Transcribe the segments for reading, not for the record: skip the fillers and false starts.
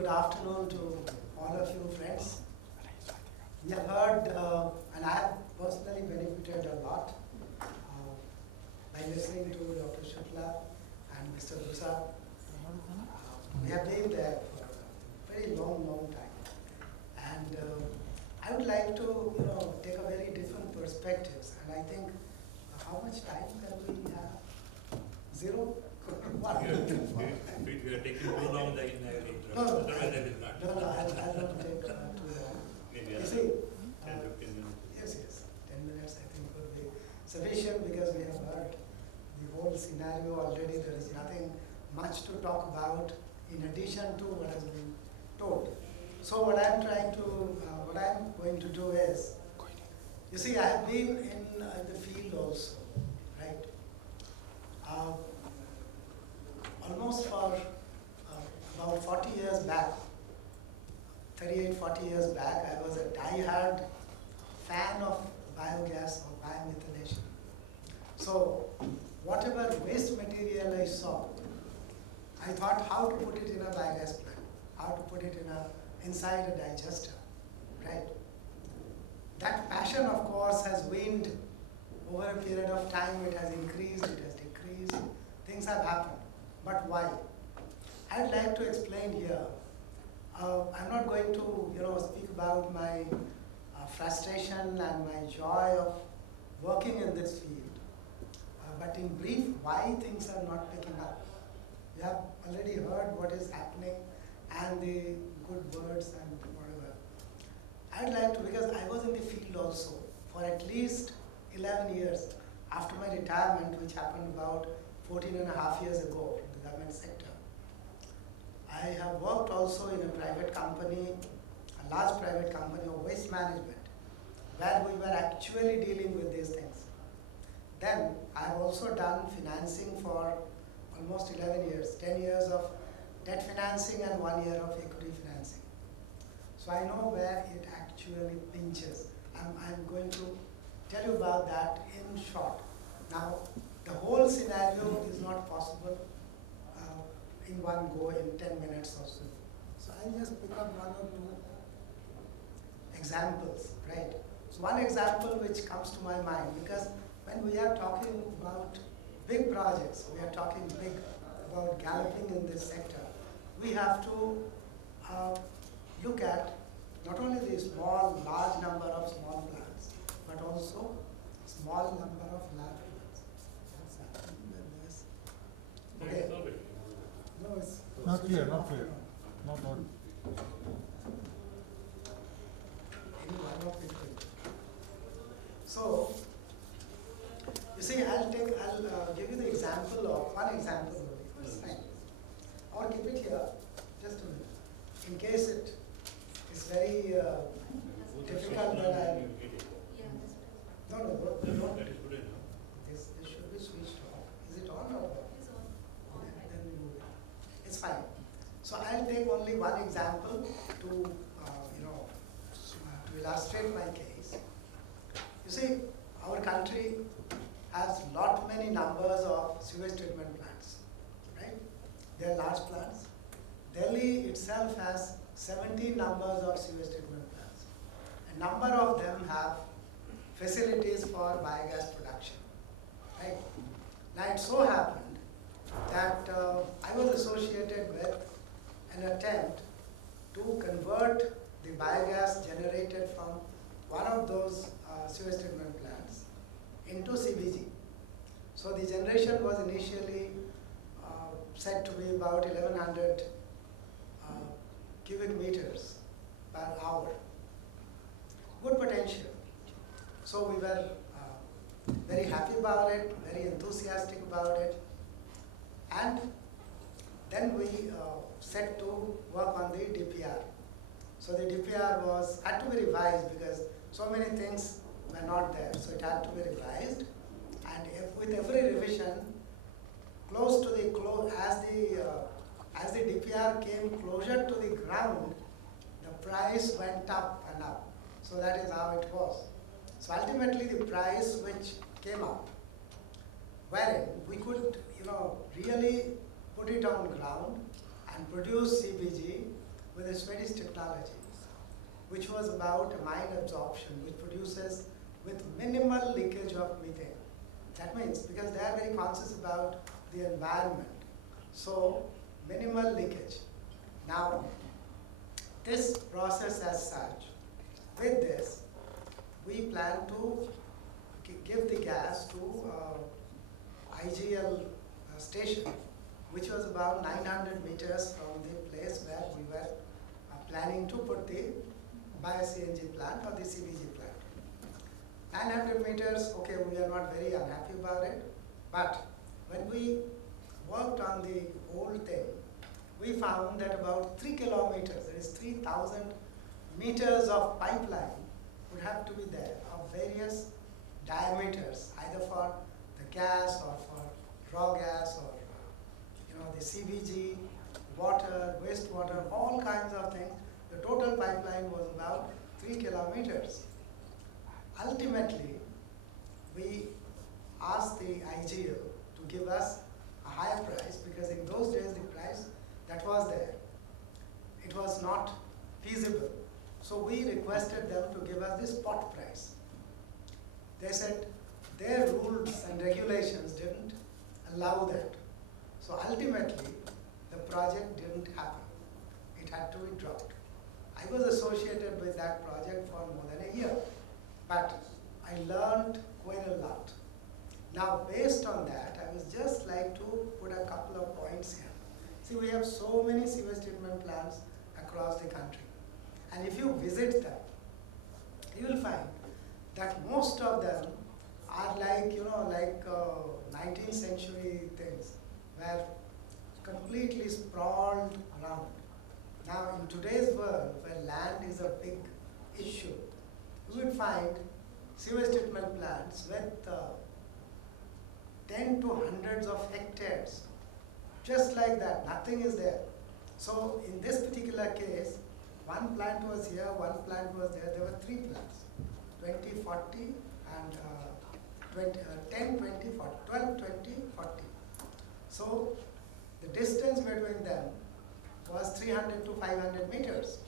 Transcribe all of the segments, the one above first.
good afternoon to all of you friends. We have heard, and I have personally benefited a lot by listening to Dr. Shukla and Mr. Busa. We have been there for a very long time. And I would like to, take a very different perspectives. And I think, how much time can we have? 0? 1? We are taking too long in No, I'll I'll not take too long. Maybe You see, 10, 15 minutes. yes, 10 minutes I think would be sufficient because we have heard the whole scenario already. There is nothing much to talk about in addition to what has been told. So what I'm going to do is, you see, I have been in the field also, right? Almost for about 40 years back, 38, 40 years back, I was a die-hard fan of biogas or biomethylation. So whatever waste material I saw, I thought how to put it in a biogas plant, how to put it inside a digester, right? That passion, of course, has waned over a period of time. It has increased, it has decreased, things have happened. But why? I'd like to explain here. I'm not going to, speak about my frustration and my joy of working in this field. But in brief, why things are not picking up. You have already heard what is happening and the good words and whatever. I'd like to, because I was in the field also for at least 11 years after my retirement, which happened about 14 and a half years ago from the government sector. I have worked also in a private company, a large private company of waste management, where we were actually dealing with these things. Then I have also done financing for almost 11 years, 10 years of debt financing and 1 year of equity financing. So I know where it actually pinches. I'm going to tell you about that in short. Now, the whole scenario is not possible in one go in 10 minutes or so. So I'll just pick up one or two examples, right? So one example which comes to my mind, because when we are talking about big projects, we are talking big about galloping in this sector, we have to look at not only the large number of small plants, but also small number of large plants. Okay. No, it's Not clear, not clear. Not audible. So, you see, I'll give you the example of one example only. That's fine. Or keep it here, just a minute. In case it is very difficult that I. No, don't. This should be switched off. Is it on or off? Then we move it. It's fine. So I'll take only one example to illustrate my case. You see, our country has many numbers of sewage treatment plants, right? They are large plants. Delhi itself has 17 numbers of sewage treatment plants. A number of them have facilities for biogas production, right? Now it so happened that I was associated with an attempt to convert the biogas generated from one of those sewage treatment plants into CBG. So the generation was initially said to be about 1100 cubic meters per hour. Good potential. So we were very happy about it, very enthusiastic about it. And then we set to work on the DPR. So the DPR had to be revised because so many things were not there. So it had to be revised. And with every revision, as the DPR came closer to the ground, the price went up and up. So that is how it was. So ultimately the price which came up, wherein we could really put it on ground and produce CBG with a Swedish technology, which was about mine absorption, which produces with minimal leakage of methane. That means, because they are very conscious about the environment, so minimal leakage. Now, this process as such, with this, we plan to give the gas to IGL station, which was about 900 meters from the place where we were planning to put the bio-CNG plant or the CBG plant. 900 meters, okay, we are not very unhappy about it, but when we worked on the whole thing, we found that about 3 kilometers, that is 3,000 meters of pipeline would have to be there of various diameters, either for the gas or for raw gas or the CBG, water, wastewater, all kinds of things. The total pipeline was about 3 kilometers. Ultimately, we asked the IGL to give us a higher price, because in those days the price that was there, it was not feasible. So we requested them to give us the spot price. They said their rules and regulations didn't allow that. So ultimately, the project didn't happen. It had to be dropped. I was associated with that project for more than a year, but I learned quite a lot. Now, based on that, I would just like to put a couple of points here. See, we have so many sewage treatment plants across the country. And if you visit them, you will find that most of them are like, 19th century things, where completely sprawled around. Now, in today's world, where land is a big issue, you will find sewage treatment plants with 10 to hundreds of hectares, just like that, nothing is there. So, in this particular case, one plant was here, one plant was there, there were 3 plants, 20, 40 and 10, 20, 40, 12, 20, 40. So, the distance between them was 300 to 500 meters.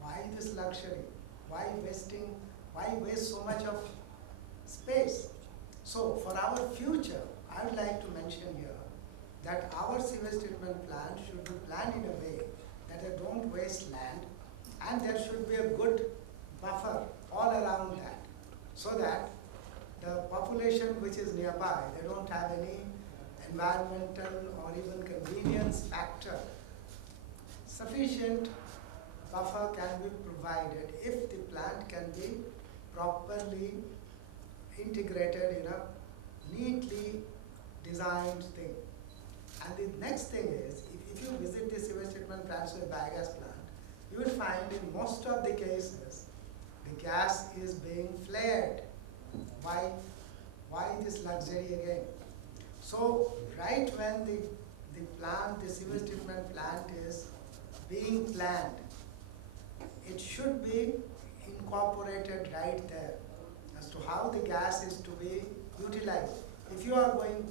Why this luxury? Why wasting? Why waste so much of space? So, for our future, I would like to mention here that our sewage treatment plant should be planned in a way that they don't waste land, and there should be a good buffer all around that, so that the population which is nearby, they don't have any environmental or even convenience factor. Sufficient buffer can be provided if the plant can be properly integrated in a neatly designed thing. And the next thing is, if you visit the sewage treatment plants with biogas plant, you will find in most of the cases, the gas is being flared. Why this luxury again? So, right when the sewage treatment plant is being planned, it should be incorporated right there as to how the gas is to be utilized. If you are going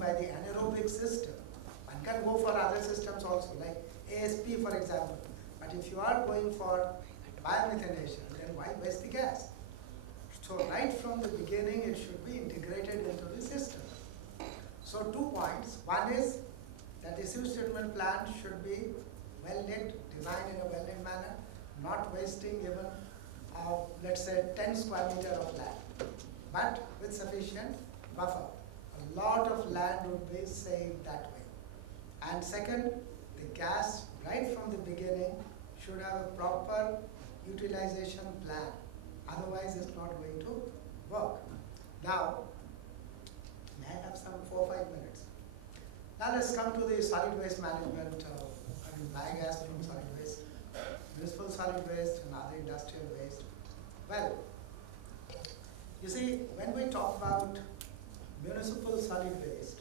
by the anaerobic system, one can go for other systems also, like ASP for example. But if you are going for biomethanation, then why waste the gas? So right from the beginning, it should be integrated into the system. So 2 points. One is that the sewage treatment plant should be well-lit, designed in a well-lit manner, not wasting even, let's say, 10 square meter of land, but with sufficient buffer. A lot of land would be saved that way. And second, the gas, right from the beginning, should have a proper utilization plan. Otherwise, it's not going to work. Now, may I have some 4 or 5 minutes? Now let's come to the solid waste management, biogas from solid waste, municipal solid waste and other industrial waste. Well, you see, when we talk about municipal solid waste,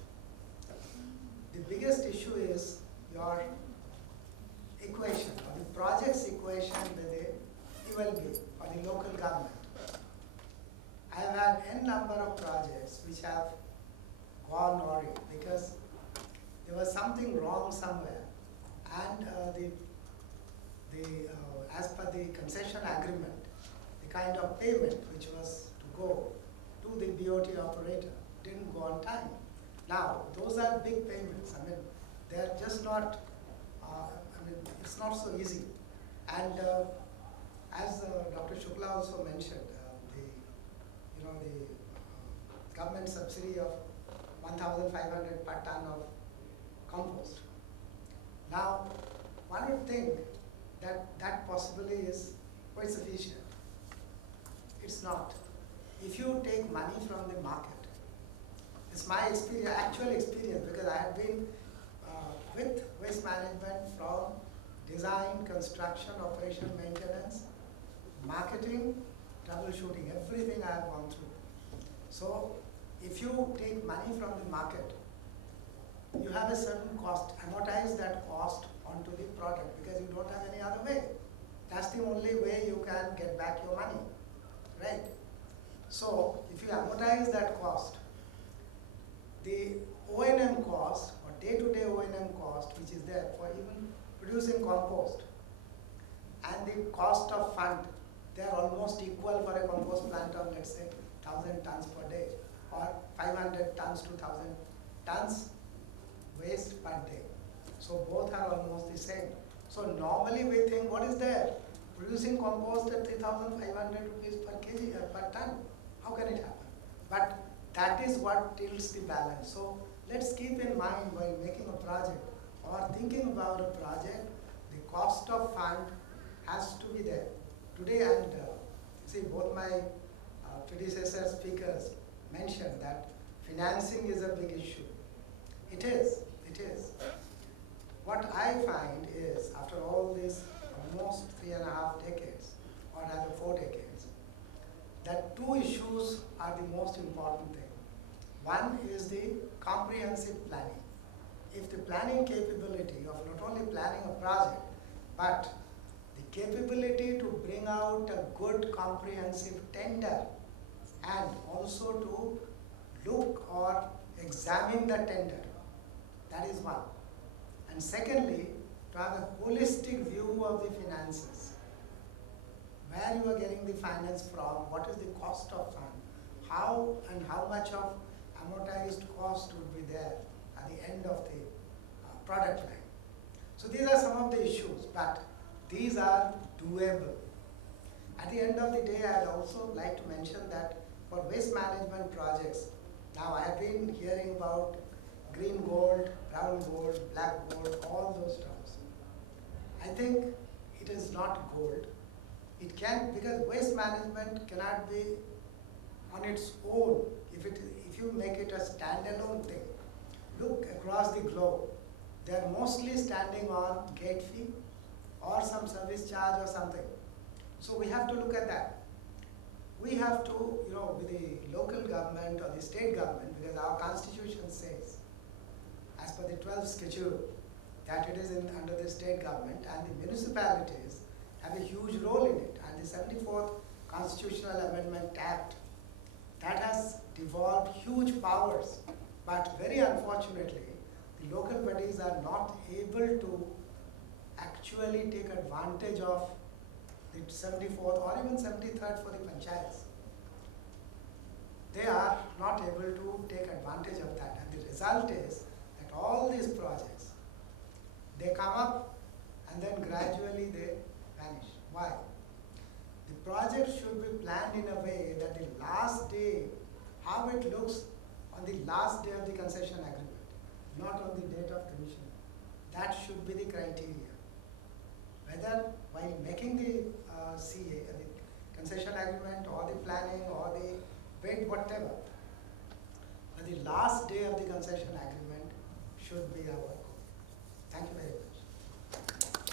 the biggest issue is your equation, or the project's equation with the ULB, or the local government. I have had n number of projects which have gone awry because there was something wrong somewhere, and as per the concession agreement, the kind of payment which was to go to the BOT operator didn't go on time. Now, those are big payments. I mean, they're just not, it's not so easy. And as Dr. Shukla also mentioned, the government subsidy of 1,500 per ton of compost. Now, one would think that that possibly is quite sufficient. It's not. If you take money from the market, it's my experience, actual experience, because I have been with waste management from design, construction, operation, maintenance, marketing, troubleshooting, everything I have gone through. So if you take money from the market, you have a certain cost, amortize that cost onto the product because you don't have any other way. That's the only way you can get back your money, right? So if you amortize that cost, the O&M cost or day-to-day O&M cost which is there for even producing compost and the cost of fund, they are almost equal for a compost plant of let's say 1,000 tons per day or 500 tons to 1,000 tons waste per day. So both are almost the same. So normally we think what is there? Producing compost at 3,500 rupees per kg per ton. How can it happen? But that is what tilts the balance. So let's keep in mind while making a project or thinking about a project, the cost of fund has to be there. Today, and see, both my predecessor speakers mentioned that financing is a big issue. It is. What I find is, after all these almost 3.5 decades, or rather 4 decades, that 2 issues are the most important thing. One is the comprehensive planning. If the planning capability of not only planning a project, but the capability to bring out a good comprehensive tender and also to look or examine the tender, that is one. And secondly, to have a holistic view of the finances. Where you are getting the finance from, what is the cost of fund, how and how much of amortized cost would be there at the end of the product line. So these are some of the issues, but these are doable. At the end of the day, I'd also like to mention that for waste management projects, now I have been hearing about green gold, brown gold, black gold, all those terms. I think it is not gold. It can, because waste management cannot be on its own if you make it a standalone thing. Look across the globe. They are mostly standing on gate fee or some service charge or something. So we have to look at that. We have to, with the local government or the state government, because our constitution says, as per the 12th schedule, that it is under the state government, and the municipalities have a huge role in it. And the 74th Constitutional Amendment Act, that has devolved huge powers, but very unfortunately, the local bodies are not able to actually take advantage of the 74th or even 73rd for the panchayats. They are not able to take advantage of that, and the result is that all these projects, they come up and then gradually they vanish. Why? The project should be planned in a way that the last day, how it looks on the last day of the concession agreement, not on the date of commissioning. That should be the criteria. Whether while making the CA, the concession agreement or the planning or the bid, whatever, but the last day of the concession agreement should be our goal. Thank you very much.